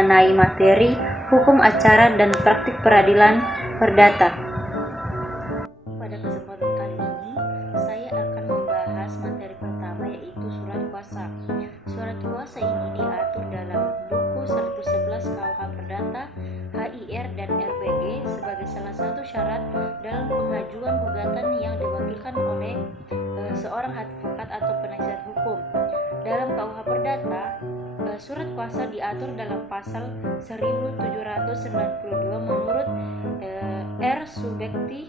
mengenai materi, hukum acara, dan praktik peradilan perdata. Pada kesempatan kali ini, saya akan membahas materi pertama, yaitu surat kuasa. Surat kuasa ini diatur dalam buku 111 KUH Perdata, HIR, dan RPG sebagai salah satu syarat dalam pengajuan gugatan yang diwakilkan oleh seorang advokat atau penasihat hukum. Dalam KUH Perdata, surat kuasa diatur dalam pasal 1792 menurut R. Subekti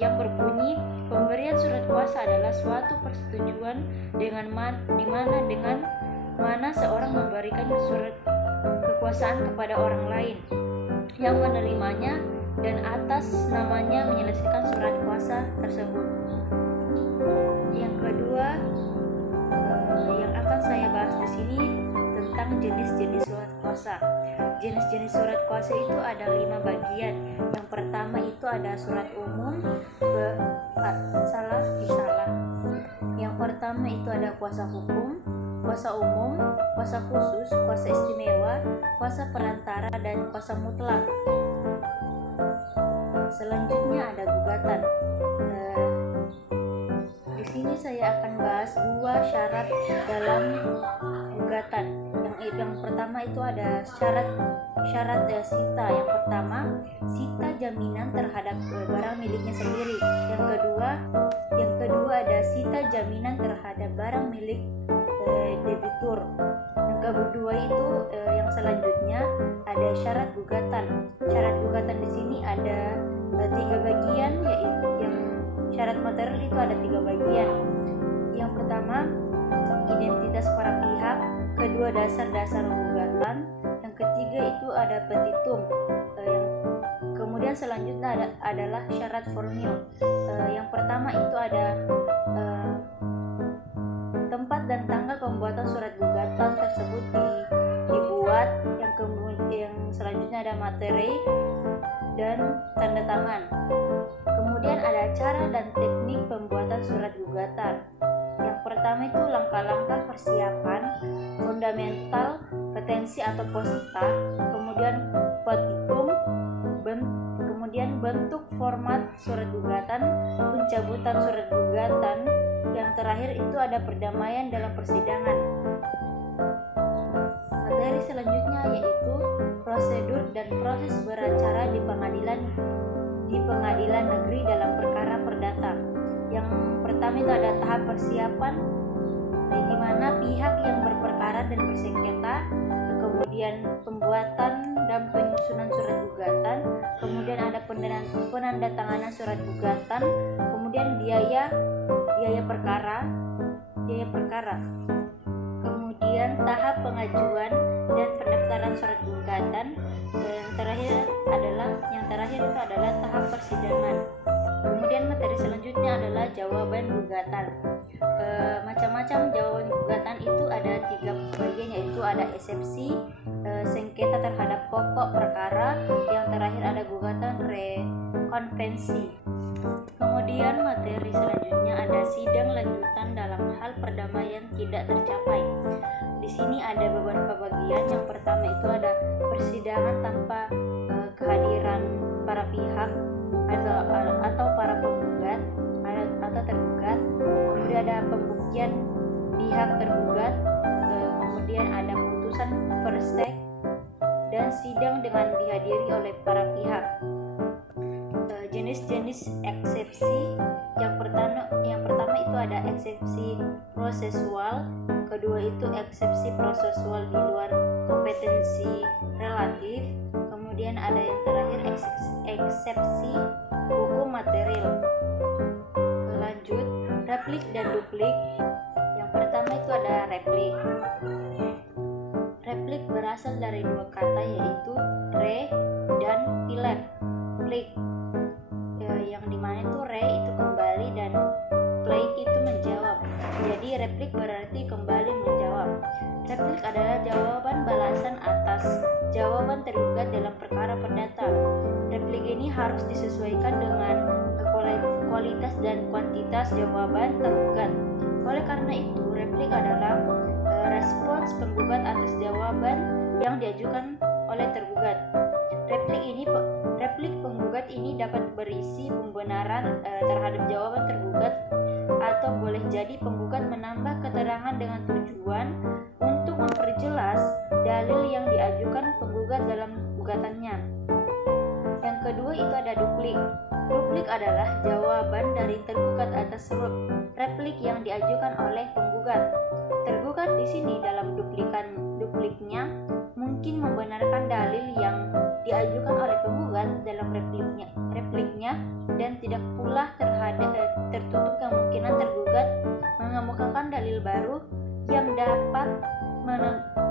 yang berbunyi, pemberian surat kuasa adalah suatu persetujuan dengan mana seorang memberikan surat kekuasaan kepada orang lain yang menerimanya dan atas namanya menyelesaikan surat kuasa tersebut. Yang kedua, yang akan saya bahas di sini tentang jenis-jenis surat kuasa. Jenis-jenis surat kuasa itu ada 5 bagian. Yang pertama itu ada surat umum, Yang pertama itu ada kuasa hukum, kuasa umum, kuasa khusus, kuasa istimewa, kuasa perantara, dan kuasa mutlak. Selanjutnya ada gugatan. Di sini saya akan bahas 2 syarat dalam gugatan. Yang pertama itu ada syarat sita. Yang pertama, sita jaminan terhadap barang miliknya sendiri. Yang kedua ada sita jaminan terhadap barang milik debitur. Yang kedua itu yang selanjutnya ada syarat gugatan. Syarat gugatan di sini ada 3 bagian, yaitu yang syarat material itu ada 3 bagian. Yang pertama, identitas para pihak. Kedua, dasar-dasar gugatan. Yang ketiga itu ada petitum. Kemudian selanjutnya adalah syarat formil. Yang pertama itu ada tempat dan tanggal pembuatan surat gugatan tersebut dibuat. Yang selanjutnya ada materi dan tanda tangan. Kemudian ada cara dan teknik pembuatan surat gugatan. Yang pertama itu langkah-langkah persiapan, fundamental, petensi atau posita, kemudian petitum, kemudian bentuk format surat gugatan, pencabutan surat gugatan, yang terakhir itu ada perdamaian dalam persidangan. Materi selanjutnya yaitu prosedur dan proses beracara di pengadilan negeri dalam perkara perdata. Yang pertama itu ada tahap persiapan, di mana pihak yang berperkara dan bersengketa, kemudian pembuatan dan penyusunan surat gugatan, kemudian ada penandatanganan surat gugatan, kemudian biaya perkara, kemudian tahap pengajuan dan pendaftaran surat gugatan, yang terakhir itu adalah tahap persidangan. Kemudian materi selanjutnya adalah jawaban gugatan. Macam-macam jawaban gugatan itu ada 3 bagian, yaitu ada eksepsi, sengketa terhadap pokok perkara, yang terakhir ada gugatan rekonvensi. Kemudian materi selanjutnya ada sidang lanjutan dalam hal perdamaian tidak tercapai. Di sini ada beberapa bagian. Yang pertama itu ada persidangan tanpa kehadiran para pihak atau para penggugat atau tergugat. Kemudian ada pembuktian pihak tergugat, kemudian ada putusan first take, dan sidang dengan dihadiri oleh para pihak. Jenis-jenis eksepsi. Yang pertama itu ada eksepsi prosesual, kedua itu eksepsi prosesual di luar kompetensi relatif, kemudian ada yang terakhir eksepsi hukum material. Lanjut, replik dan duplik. Yang pertama itu ada replik. Replik berasal dari 2 kata, yaitu re dan pilet. Plik, yang dimana itu re itu kembali dan plate itu menjawab. Jadi replik berarti kembali menjawab. Replik adalah jawaban balasan atas jawaban tergugat dalam perkara perdata. Replik ini harus disesuaikan dengan kualitas dan kuantitas jawaban tergugat. Oleh karena itu, replik adalah respons penggugat atas jawaban yang diajukan oleh tergugat. Replik penggugat ini dapat berisi pembenaran terhadap jawaban tergugat, atau boleh jadi penggugat menambah keterangan dengan tujuan untuk memperjelas dalil yang diajukan penggugat dalam gugatannya. Yang kedua itu ada duplik. Duplik adalah jawaban dari tergugat atas replik yang diajukan oleh penggugat. Tergugat di sini dalam dupliknya mungkin membenarkan dalil yang diajukan oleh penggugat dalam repliknya dan tidak pula tertutup kemungkinan tergugat mengemukakan dalil baru yang dapat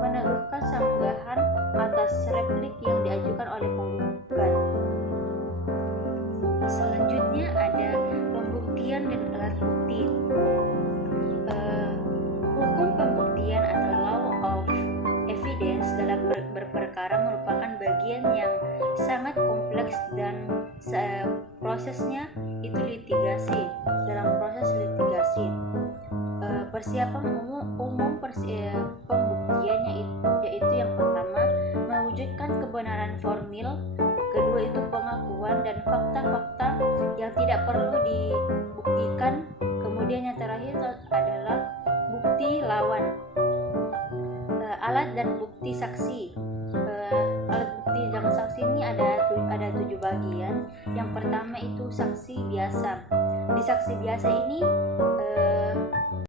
meneguhkan sanggahan atas replik yang diajukan oleh penggugat. Selanjutnya ada pembuktian dan alat bukti. Hukum pembuktian atau law of evidence dalam berperkara merupakan bagian yang sangat kompleks dan prosesnya itu litigasi. Dalam proses litigasi, persiapan umum pembuktiannya yaitu yang pertama mewujudkan kebenaran formil, kedua itu pengakuan dan fakta-fakta yang tidak perlu dibuktikan, kemudian yang terakhir adalah bukti lawan. Alat dan bukti saksi. Alat bukti dan saksi ini ada 7 bagian. Yang pertama itu saksi biasa. Di saksi biasa ini